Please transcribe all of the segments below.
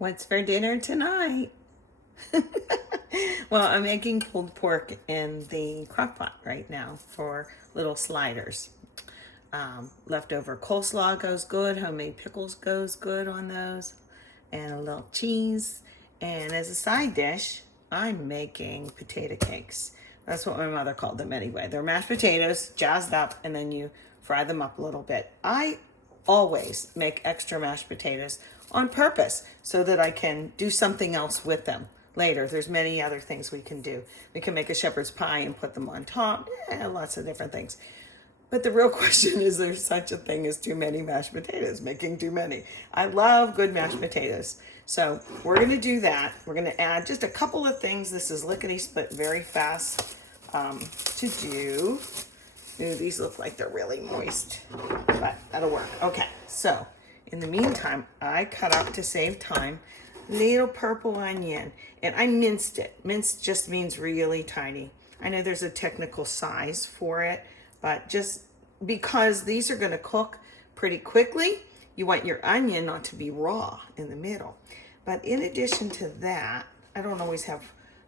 What's for dinner tonight? Well, I'm making pulled pork in the crock pot right now for little sliders. Leftover coleslaw goes good, homemade pickles goes good on those, and a little cheese. And as a side dish, I'm making potato cakes. That's what my mother called them anyway. They're mashed potatoes, jazzed up, and then you fry them up a little bit. I always make extra mashed potatoes on purpose so that I can do something else with them later. There's many other things we can do. We can make a shepherd's pie and put them on top. Lots of different things. But the real question is, there's such a thing as too many mashed potatoes, making too many. I love good mashed potatoes. So we're going to do that. We're going to add just a couple of things. This is lickety split, very fast to do. Ooh, these look like they're really moist, but that'll work. Okay, so in the meantime, I cut up, to save time, little purple onion, and I minced it. Minced just means really tiny. I know there's a technical size for it, but just because these are going to cook pretty quickly, you want your onion not to be raw in the middle. But in addition to that, I don't always have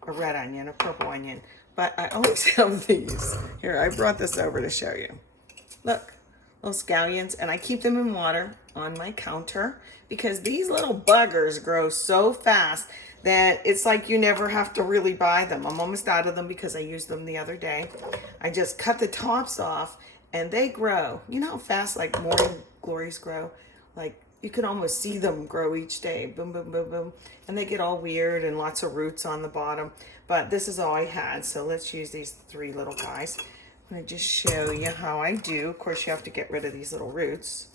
a red onion, a purple onion, but I always have these. Here, I brought this over to show you. Look, little scallions, and I keep them in water on my counter because these little buggers grow so fast that it's like you never have to really buy them. I'm almost out of them because I used them the other day. I just cut the tops off and they grow. You know how fast like morning glories grow? Like you can almost see them grow each day. Boom, boom, boom, boom. And they get all weird and lots of roots on the bottom. But this is all I had. So let's use these three little guys. I'm going to just show you how I do. Of course, you have to get rid of these little roots.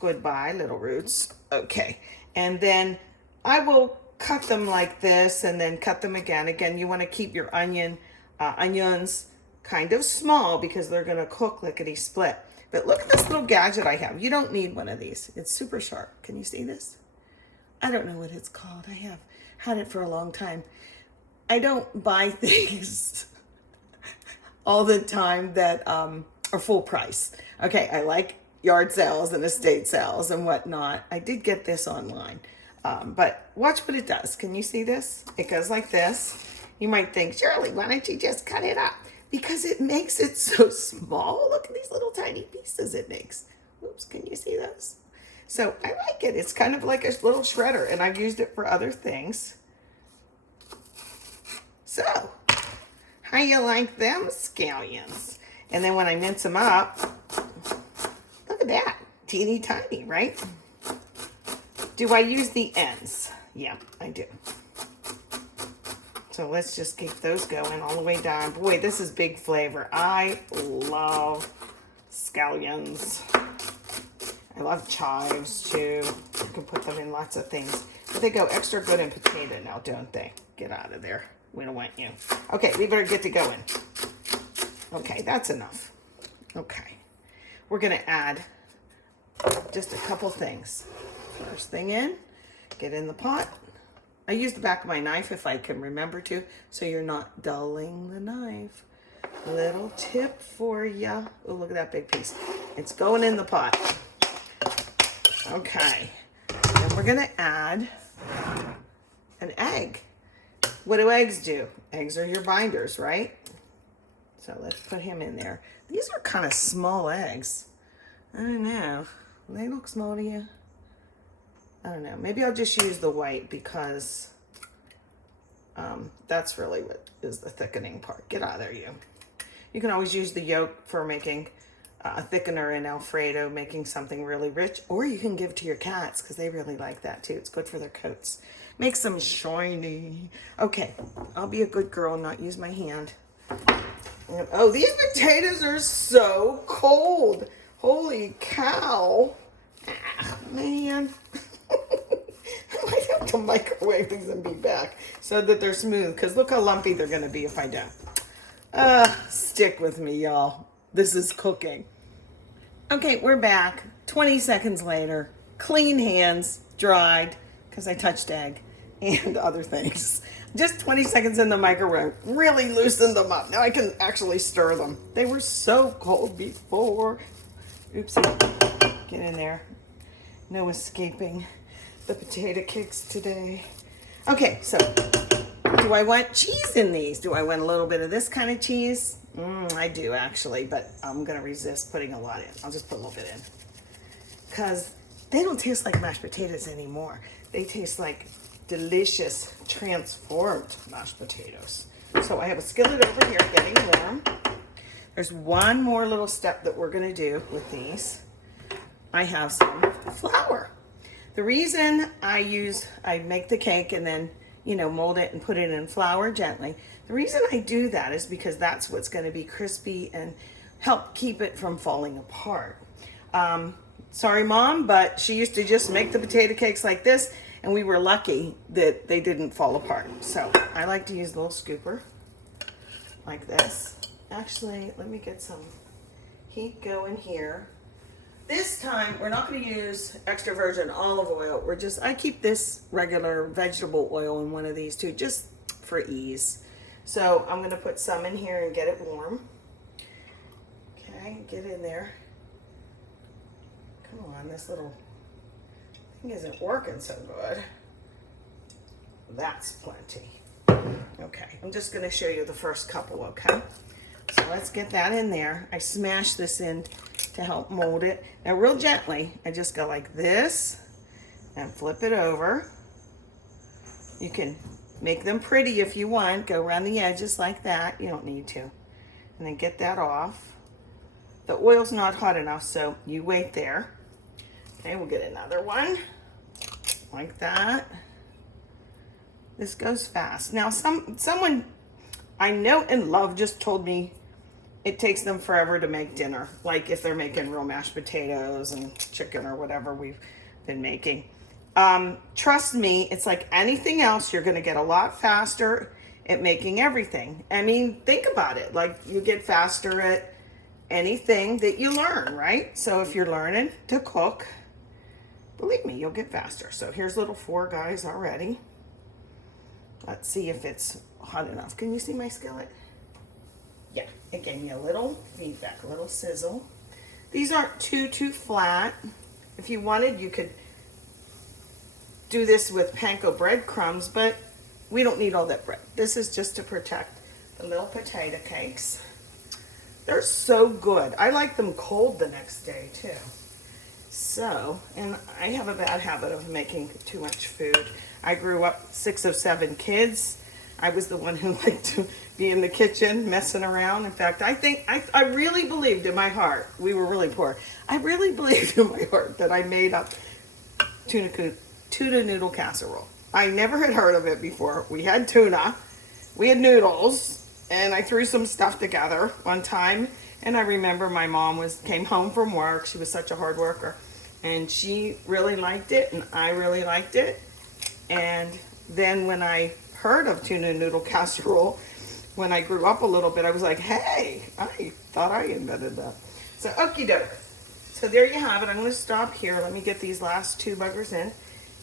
Goodbye, little roots. Okay. And then I will cut them like this and then cut them again. Again, you want to keep your onions kind of small because they're going to cook lickety split. But look at this little gadget I have. You don't need one of these. It's super sharp. Can you see this? I don't know what it's called. I have had it for a long time. I don't buy things all the time that are full price. Okay, I like yard sales and estate sales and whatnot. I did get this online. But watch what it does. Can you see this? It goes like this. You might think, Shirley, why don't you just cut it up? Because it makes it so small. Look at these little tiny pieces it makes. Oops, can you see those? So I like it. It's kind of like a little shredder, and I've used it for other things. So, how you like them scallions? And then when I mince them up, look at that. Teeny tiny, right? Do I use the ends? Yeah, I do. So let's just keep those going all the way down. Boy, this is big flavor. I love scallions. I love chives too. You can put them in lots of things. But they go extra good in potato now, don't they? Get out of there. We don't want you. Okay, we better get to going. Okay, that's enough. Okay. We're going to add just a couple things. First thing in, get in the pot. I use the back of my knife if I can remember to, so you're not dulling the knife. Little tip for ya. Oh, look at that big piece. It's going in the pot. Okay. Then we're going to add an egg. What do eggs do? Eggs are your binders, right? So let's put him in there. These are kind of small eggs. I don't know. They look small to you? I don't know. Maybe I'll just use the white because that's really what is the thickening part. Get out of there, you. You can always use the yolk for making a thickener in Alfredo, making something really rich. Or you can give to your cats because they really like that too. It's good for their coats. Makes them shiny. Okay, I'll be a good girl and not use my hand. Oh, these potatoes are so cold. Holy cow. Ah, man. I might have to microwave these and be back so that they're smooth, because look how lumpy they're going to be if I don't. Stick with me, y'all. This is cooking. Okay, we're back. 20 seconds later. Clean hands, dried, because I touched egg and other things. Just 20 seconds in the microwave. Really loosened them up. Now I can actually stir them. They were so cold before. Oopsie. Get in there. No escaping. the potato cakes today. Okay, so do I want cheese in these? Do I want a little bit of this kind of cheese? I do actually, but I'm gonna resist putting a lot in. I'll just put a little bit in. Because they don't taste like mashed potatoes anymore. They taste like delicious, transformed mashed potatoes. So I have a skillet over here getting warm. There's one more little step that we're gonna do with these. I have some flour. The reason I make the cake and then, mold it and put it in flour gently. The reason I do that is because that's what's going to be crispy and help keep it from falling apart. Sorry, Mom, but she used to just make the potato cakes like this, and we were lucky that they didn't fall apart. So I like to use a little scooper like this. Actually, let me get some heat going here. This time, we're not going to use extra virgin olive oil. I keep this regular vegetable oil in one of these too, just for ease. So I'm going to put some in here and get it warm. Okay, get in there. Come on, this little thing isn't working so good. That's plenty. Okay, I'm just going to show you the first couple, okay? So let's get that in there. I smash this in to help mold it. Now real gently, I just go like this and flip it over. You can make them pretty if you want. Go around the edges like that. You don't need to. And then get that off. The oil's not hot enough, so you wait there. Okay, we'll get another one like that. This goes fast. Now someone I know and love just told me it takes them forever to make dinner, like if they're making real mashed potatoes and chicken or whatever we've been making. Trust me, it's like anything else. You're going to get a lot faster at making everything. I mean, think about it. Like, you get faster at anything that you learn, right? So if you're learning to cook, believe me, you'll get faster. So here's little 4 guys already. Let's see if it's hot enough. Can you see my skillet? Yeah, it gave me a little feedback, a little sizzle. These aren't too flat. If you wanted, you could do this with panko breadcrumbs, but we don't need all that bread. This is just to protect the little potato cakes. They're so good. I like them cold the next day too. So, and I have a bad habit of making too much food. I grew up 6 of 7 kids. I was the one who liked to be in the kitchen messing around. In fact, I really believed in my heart, we were really poor. I really believed in my heart that I made up tuna noodle casserole. I never had heard of it before. We had tuna, we had noodles, and I threw some stuff together one time. And I remember my mom came home from work. She was such a hard worker, and she really liked it, and I really liked it. And then when I heard of tuna noodle casserole, when I grew up a little bit, I was like, hey, I thought I invented that. So, okie doke. So there you have it. I'm going to stop here. Let me get these last 2 buggers in,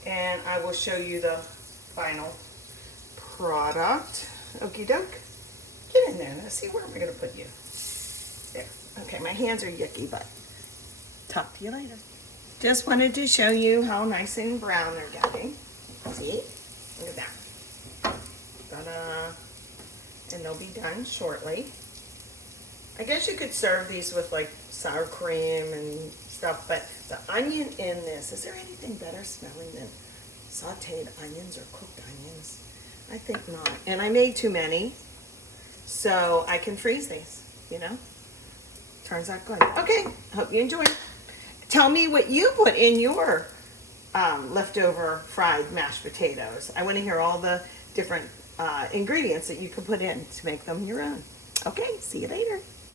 and I will show you the final product. Okie doke. Get in there. Let's see, where am I going to put you? There. Okay, my hands are yucky, but talk to you later. Just wanted to show you how nice and brown they're getting. See? Look at that. Ta-da. And they'll be done shortly. I guess you could serve these with like sour cream and stuff, but the onion in this, is there anything better smelling than sauteed onions or cooked onions? I think not. And I made too many, so I can freeze these, Turns out good. Okay, hope you enjoyed. Tell me what you put in your leftover fried mashed potatoes. I want to hear all the different ingredients that you can put in to make them your own. Okay, see you later.